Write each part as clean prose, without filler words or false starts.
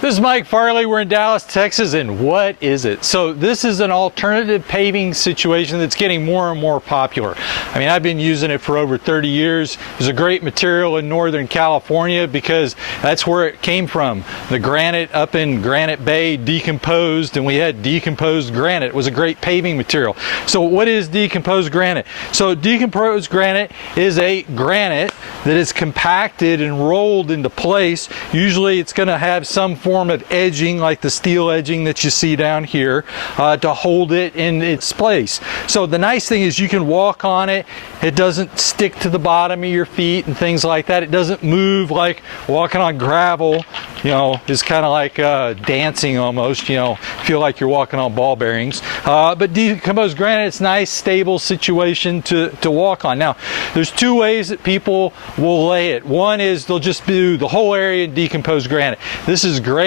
This is Mike Farley. We're in Dallas, Texas, and what is it? So this is an alternative paving situation that's getting more and more popular. I mean, I've been using it for over 30 years. It's a great material in Northern California because that's where it came from. The granite up in Granite Bay decomposed, and we had decomposed granite. It was a great paving material. So what is decomposed granite? So decomposed granite is a granite that is compacted and rolled into place. Usually it's going to have some form of edging, like the steel edging that you see down here, to hold it in its place. So the nice thing is you can walk on it. It doesn't stick to the bottom of your feet and things like that. It doesn't move like walking on gravel. You know, it's kind of like dancing almost. You know, feel like you're walking on ball bearings. But decomposed granite, it's a nice, stable situation to walk on. Now, there's two ways that people will lay it. One is they'll just do the whole area in decomposed granite. This is great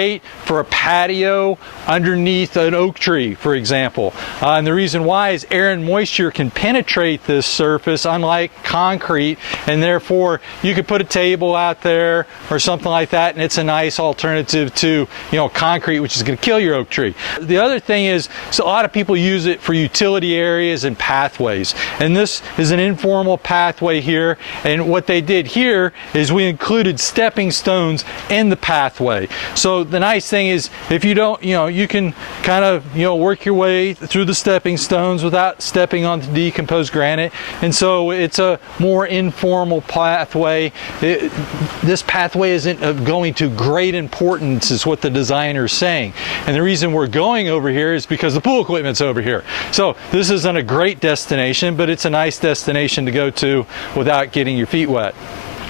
for a patio underneath an oak tree, for example. And the reason why is air and moisture can penetrate this surface, unlike concrete, and therefore you could put a table out there or something like that, and it's a nice alternative to, you know, concrete, which is going to kill your oak tree. The other thing is, so a lot of people use it for utility areas and pathways, and this is an informal pathway here, and what they did here is we included stepping stones in the pathway. So the nice thing is, if you don't, you know, you can kind of, you know, work your way through the stepping stones without stepping onto decomposed granite, and so it's a more informal pathway. This pathway isn't of going to great importance, is what the designer is saying. And the reason we're going over here is because the pool equipment's over here. So this isn't a great destination, but it's a nice destination to go to without getting your feet wet.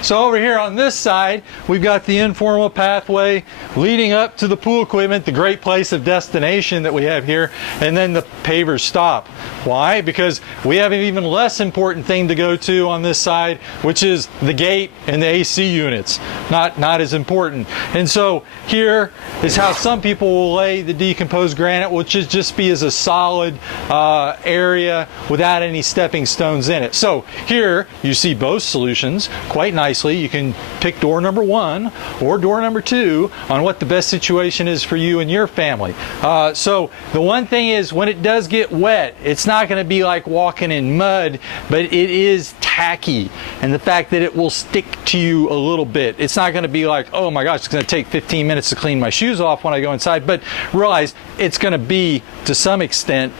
So over here on this side, we've got the informal pathway leading up to the pool equipment, the great place of destination that we have here, and then the pavers stop. Why? Because we have an even less important thing to go to on this side, which is the gate and the AC units. Not as important. And so here is how some people will lay the decomposed granite, which is just be as a solid area without any stepping stones in it. So here you see both solutions quite nicely. You can pick door number 1 or door number 2 on what the best situation is for you and your family. So the one thing is, when it does get wet, it's not going to be like walking in mud, but it is tacky, and the fact that it will stick to you a little bit. It's not going to be like, oh my gosh, it's going to take 15 minutes to clean my shoes off when I go inside, but realize it's going to be, to some extent,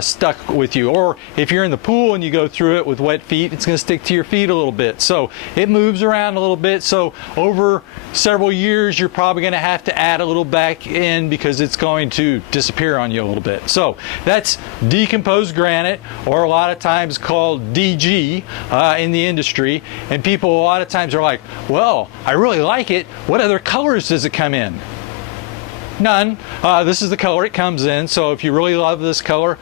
stuck with you. Or if you're in the pool and you go through it with wet feet, it's going to stick to your feet a little bit. So it moves around a little bit. So over several years, you're probably going to have to add a little back in because it's going to disappear on you a little bit. So that's decomposed granite, or a lot of times called DG in the industry. And people a lot of times are like, well, I really like it. What other colors does it come in? None. This is the color it comes in. So if you really love this color,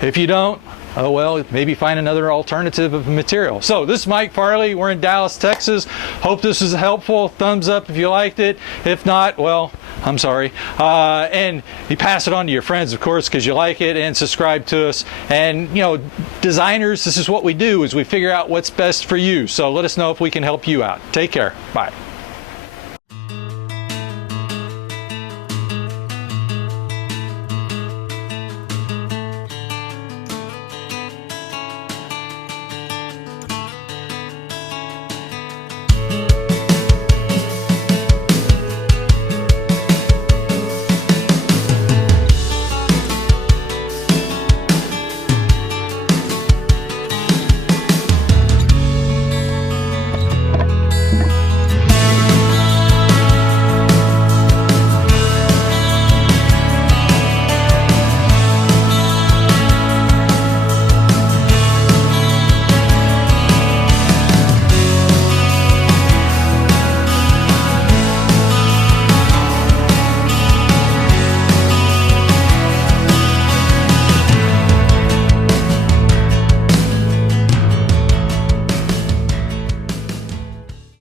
if you don't, oh well, maybe find another alternative of material. So this is Mike Farley. We're in Dallas, Texas. Hope this was helpful. Thumbs up if you liked it. If not, well, I'm sorry. And you pass it on to your friends, of course, because you like it, and subscribe to us. And, you know, designers, this is what we do, is we figure out what's best for you. So let us know if we can help you out. Take care. Bye.